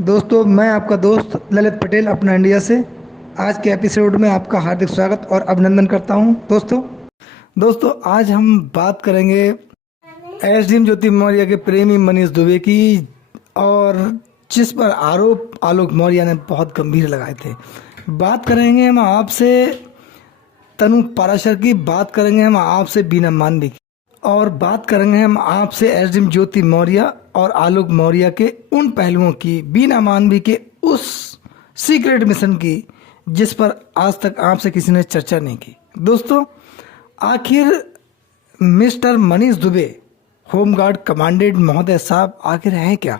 दोस्तों, मैं आपका दोस्त ललित पटेल अपना इंडिया से आज के एपिसोड में आपका हार्दिक स्वागत और अभिनंदन करता हूं। दोस्तों आज हम बात करेंगे एसडीएम ज्योति मौर्य के प्रेमी मनीष दुबे की, और जिस पर आरोप आलोक मौर्य ने बहुत गंभीर लगाए थे। बात करेंगे हम आपसे तनु पाराशर की, बात करेंगे हम आपसे बीना मानवी की, और बात करेंगे हम आपसे एसडीएम ज्योति मौर्य और आलोक मौर्य के उन पहलुओं की, बीना मानवी के उस सीक्रेट मिशन की जिस पर आज तक आपसे किसी ने चर्चा नहीं की। दोस्तों, आखिर mister Manish Dubey, home guard commandant महोदय साहब आखिर हैं क्या?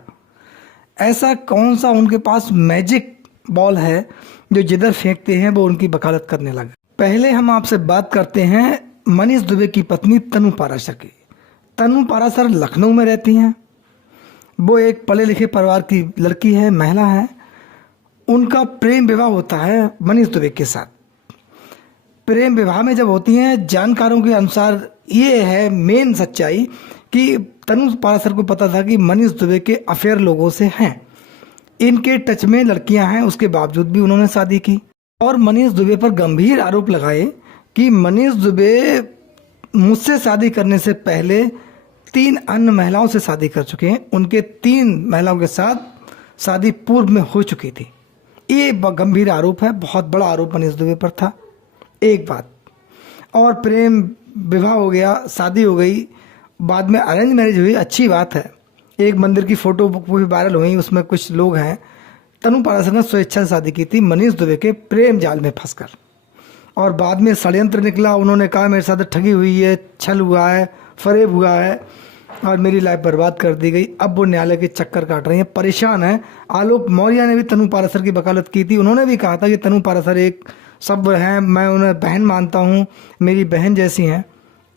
ऐसा कौन सा उनके पास मैजिक बॉल है जो जिधर फेंकते हैं वो उनकी वकालत करने लगे? पहले हम आपसे बात करते हैं मनीष दुबे की पत्नी तनु पाराशर की। तनु पाराशर लखनऊ में रहती हैं। वो एक पढ़े लिखे परिवार की लड़की है, महिला है। उनका प्रेम विवाह होता है मनीष दुबे के साथ। प्रेम विवाह में जब होती हैं, जानकारों के अनुसार ये है मेन सच्चाई कि तनु पाराशर को पता था कि मनीष दुबे के अफेयर लोगों से हैं, इनके टच में लड़कियां हैं, उसके बावजूद भी उन्होंने शादी की। और मनीष दुबे पर गंभीर आरोप लगाए कि मनीष दुबे मुझसे शादी करने से पहले 3 अन्य महिलाओं से शादी कर चुके हैं, उनके 3 महिलाओं के साथ शादी पूर्व में हो चुकी थी। ये गंभीर आरोप है, बहुत बड़ा आरोप मनीष दुबे पर था। एक बात, और प्रेम विवाह हो गया, शादी हो गई, बाद में अरेंज मैरिज हुई, अच्छी बात है। एक मंदिर की फोटो भी वायरल हुई, उसमें कुछ लोग हैं। तनु पाराशर ने स्वेच्छा से शादी की थी मनीष दुबे के प्रेम जाल में फंसकर, और बाद में षड्यंत्र निकला। उन्होंने कहा मेरे साथ ठगी हुई है, छल हुआ है, फरेब हुआ है और मेरी लाइफ बर्बाद कर दी गई। अब वो न्यायालय के चक्कर काट रही हैं, परेशान है। आलोक मौर्य ने भी तनु पाराशर की वकालत की थी। उन्होंने भी कहा था कि तनु पाराशर एक सब हैं, मैं उन्हें बहन मानता हूँ, मेरी बहन जैसी हैं।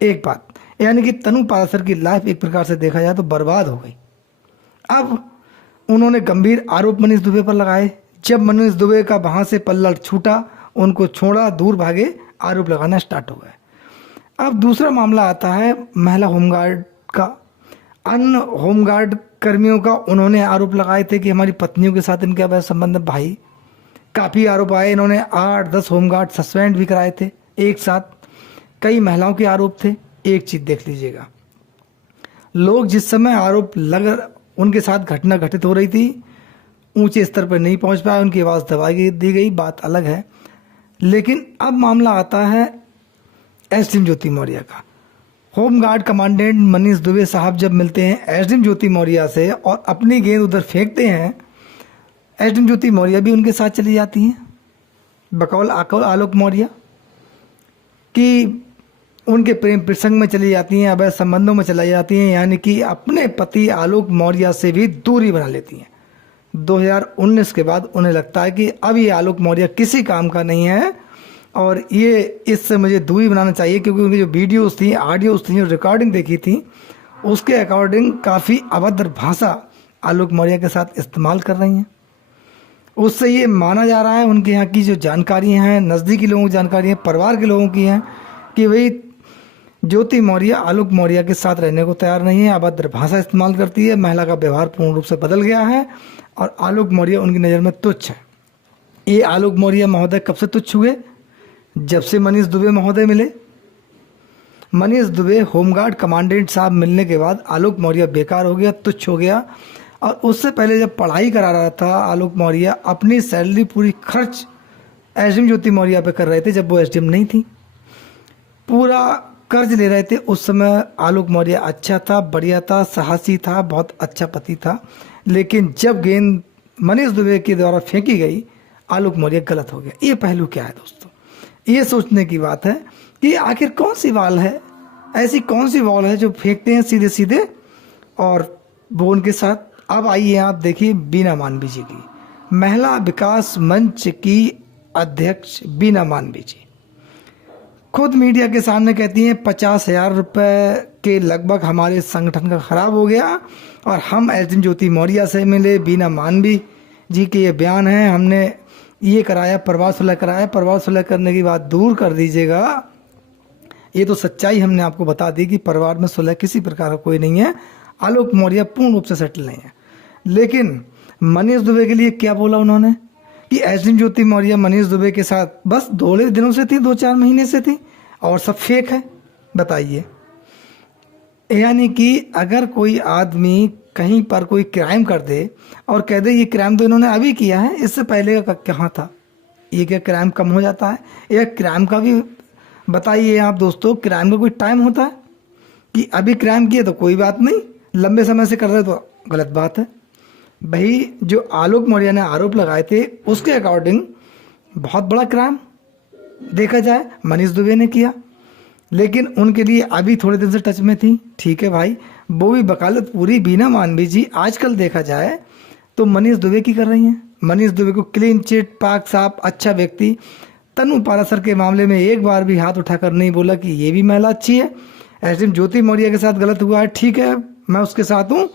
एक बात, यानी कि तनु पाराशर की लाइफ एक प्रकार से देखा जाए तो बर्बाद हो गई। अब उन्होंने गंभीर आरोप मनीष दुबे पर लगाए। जब मनीष दुबे का वहाँ से पल्ला छूटा, उनको छोड़ा, दूर भागे, आरोप लगाना स्टार्ट हो गए। अब दूसरा मामला आता है महिला होमगार्ड का। अन्य होमगार्ड कर्मियों का उन्होंने आरोप लगाए थे कि हमारी पत्नियों के साथ इनके अवैध संबंध है। भाई, काफ़ी आरोप आए। इन्होंने 8-10 होमगार्ड सस्पेंड भी कराए थे एक साथ। कई महिलाओं के आरोप थे। एक चीज़ देख लीजिएगा, लोग जिस समय आरोप लग उनके साथ घटना घटित हो रही थी, ऊंचे स्तर पर नहीं पहुंच पाए, उनकी आवाज़ दबाई दी गई, बात अलग है। लेकिन अब मामला आता है एसडीएम ज्योति मौर्य का। होमगार्ड कमांडेंट मनीष दुबे साहब जब मिलते हैं एसडीएम ज्योति मौर्य से और अपनी गेंद उधर फेंकते हैं, एसडीएम ज्योति मौर्य भी उनके साथ चली जाती हैं, बकौल आलोक मौर्य कि उनके प्रेम प्रसंग में चली जाती हैं, अवैध संबंधों में चलाई जाती हैं, यानी कि अपने पति आलोक मौर्य से भी दूरी बना लेती हैं। 2019 के बाद उन्हें लगता है कि अब ये आलोक मौर्य किसी काम का नहीं है और ये इससे मुझे दूरी बनाना चाहिए, क्योंकि उनकी जो वीडियोस थी, ऑडियोस थी, जो रिकॉर्डिंग देखी थी, उसके अकॉर्डिंग काफ़ी अभद्र भाषा आलोक मौर्य के साथ इस्तेमाल कर रही हैं। उससे ये माना जा रहा है, उनके यहाँ की जो जानकारी हैं, नज़दीकी लोगों की जानकारी है, परिवार के लोगों की हैं, कि भाई ज्योति मौर्य आलोक मौर्य के साथ रहने को तैयार नहीं है, अभद्र भाषा इस्तेमाल करती है, महिला का व्यवहार पूर्ण रूप से बदल गया है और आलोक मौर्य उनकी नज़र में तुच्छ है। ये आलोक मौर्य महोदय कब से तुच्छ हुए? जब से मनीष दुबे महोदय मिले। मनीष दुबे होमगार्ड कमांडेंट साहब मिलने के बाद आलोक मौर्य बेकार हो गया, तुच्छ हो गया। और उससे पहले जब पढ़ाई करा रहा था आलोक मौर्य, अपनी सैलरी पूरी खर्च एसडीएम ज्योति मौर्य पे कर रहे थे जब वो एसडीएम नहीं थी, पूरा कर्ज ले रहे थे। उस समय आलोक मौर्य अच्छा था, बढ़िया था, साहसी था, बहुत अच्छा पति था। लेकिन जब गेंद मनीष दुबे के द्वारा फेंकी गई, आलोक मौर्य गलत हो गया। ये पहलू क्या है दोस्तों? ये सोचने की बात है कि आखिर कौन सी बॉल है, ऐसी कौन सी बॉल है जो फेंकते हैं सीधे सीधे और वो उनके साथ। अब आइए आप देखिए बीना मानवी जी की, महिला विकास मंच की अध्यक्ष बीना मानवी जी खुद मीडिया के सामने कहती हैं 50,000 रुपये के लगभग हमारे संगठन का खराब हो गया और हम एसडीएम ज्योति मौर्य से मिले। बीना मानवी जी के ये बयान है, हमने ये कराया, परिवार सुलह कराया। परिवार सुलह करने की बात दूर कर दीजिएगा, ये तो सच्चाई हमने आपको बता दी कि परिवार में सुलह किसी प्रकार का कोई नहीं है। आलोक मौर्य पूर्ण रूप से सेटल नहीं है। लेकिन मनीष दुबे के लिए क्या बोला उन्होंने कि एसडीएम ज्योति मौर्य मनीष दुबे के साथ बस 2 दिनों से थी, 2-4 महीने से थी और सब फेक है। बताइए, यानी कि अगर कोई आदमी कहीं पर कोई क्राइम कर दे और कह दे ये क्राइम तो इन्होंने अभी किया है, इससे पहले का कहाँ था, ये क्या क्राइम कम हो जाता है? या क्राइम का भी बताइए आप दोस्तों, क्राइम का कोई टाइम होता है कि अभी क्राइम किया तो कोई बात नहीं, लंबे समय से कर रहे तो गलत बात है। भाई जो आलोक मौर्य ने आरोप लगाए थे उसके अकॉर्डिंग बहुत बड़ा क्राइम देखा जाए मनीष दुबे ने किया, लेकिन उनके लिए अभी थोड़े दिन से टच में थी। ठीक है भाई, वो भी वकालत पूरी बीना मानवी जी आजकल देखा जाए तो मनीष दुबे की कर रही हैं। मनीष दुबे को क्लीन चिट, पाक साफ, अच्छा व्यक्ति, तनु पारासर के मामले में एक बार भी हाथ उठाकर नहीं बोला कि ये भी महिला अच्छी है। एसडीएम ज्योति मौर्य के साथ गलत हुआ है, ठीक है, मैं उसके साथ हूँ।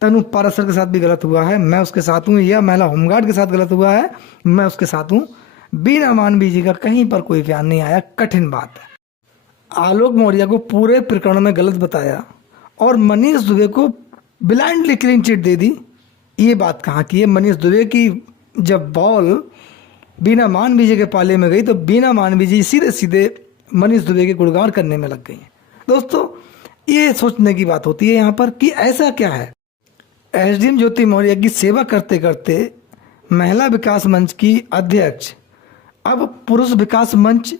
तनु पारासर के साथ भी गलत हुआ है, मैं उसके साथ हूँ। या महिला होमगार्ड के साथ गलत हुआ है, मैं उसके साथ हूँ। बीना मानवी जी का कहीं पर कोई बयान नहीं आया, कठिन बात है। आलोक मौर्य को पूरे प्रकरण में गलत बताया और मनीष दुबे को ब्लाइंडली क्लीन चिट दे दी। ये बात कहाँ की है? मनीष दुबे की जब बॉल बीना मानवी जी के पाले में गई तो बीना मानवी जी सीधे सीधे मनीष दुबे के गुणगान करने में लग गई हैं। दोस्तों, ये सोचने की बात होती है यहाँ पर कि ऐसा क्या है। एसडीएम ज्योति मौर्य की सेवा करते करते महिला विकास मंच की अध्यक्ष अब पुरुष विकास मंच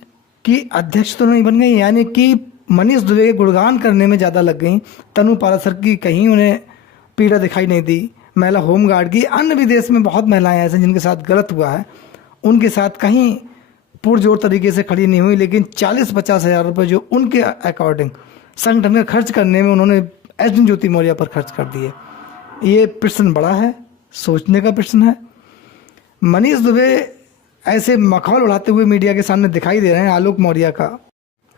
की अध्यक्ष तो नहीं बन गई, यानी कि मनीष दुबे के गुणगान करने में ज़्यादा लग गई। तनु पारासर की कहीं उन्हें पीड़ा दिखाई नहीं दी। महिला होमगार्ड की, अन्य भी देश में बहुत महिलाएं ऐसे जिनके साथ गलत हुआ है, उनके साथ कहीं पुरजोर तरीके से खड़ी नहीं हुई, लेकिन 40-50 हज़ार रुपये जो उनके अकॉर्डिंग संगठन का खर्च करने में उन्होंने एसडीएम ज्योति मौर्य पर खर्च कर दिए। ये प्रश्न बड़ा है, सोचने का प्रश्न है। मनीष दुबे ऐसे मखौल उड़ाते हुए मीडिया के सामने दिखाई दे रहे हैं आलोक मौर्य का,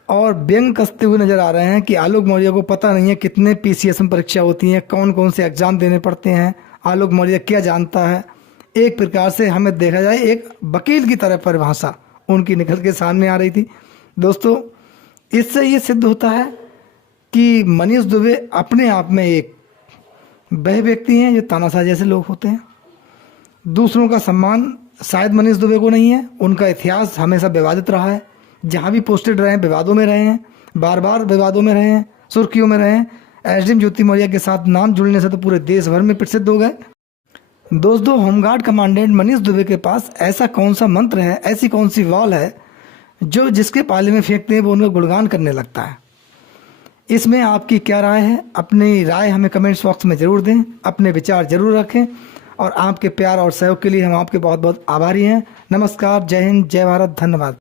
और व्यंग कसते हुए नजर आ रहे हैं कि आलोक मौर्य को पता नहीं है कितने पीसीएस में परीक्षा होती हैं, कौन कौन से एग्जाम देने पड़ते हैं, आलोक मौर्य क्या जानता है। एक प्रकार से हमें देखा जाए एक वकील की तरह परिभाषा उनकी निकल के सामने आ रही थी। दोस्तों, इससे ये सिद्ध होता है कि मनीष दुबे अपने आप में एक वह व्यक्ति हैं जो तानाशाह जैसे लोग होते हैं। दूसरों का सम्मान शायद मनीष दुबे को नहीं है। उनका इतिहास हमेशा विवादित रहा है, जहाँ भी पोस्टेड रहे हैं विवादों में रहे हैं, बार बार विवादों में रहे हैं, सुर्खियों में रहे हैं। एसडीएम ज्योति मौर्य के साथ नाम जुड़ने से तो पूरे देश भर में प्रसिद्ध हो गए। दोस्तों, होमगार्ड कमांडेंट मनीष दुबे के पास ऐसा कौन सा मंत्र है, ऐसी कौन सी वॉल है जो जिसके पाले में फेंकते हैं वो उनका गुणगान करने लगता है। इसमें आपकी क्या राय है? अपनी राय हमें कमेंट्स बॉक्स में ज़रूर दें, अपने विचार ज़रूर रखें, और आपके प्यार और सहयोग के लिए हम आपके बहुत बहुत आभारी हैं। नमस्कार, जय हिंद, जय भारत, धन्यवाद।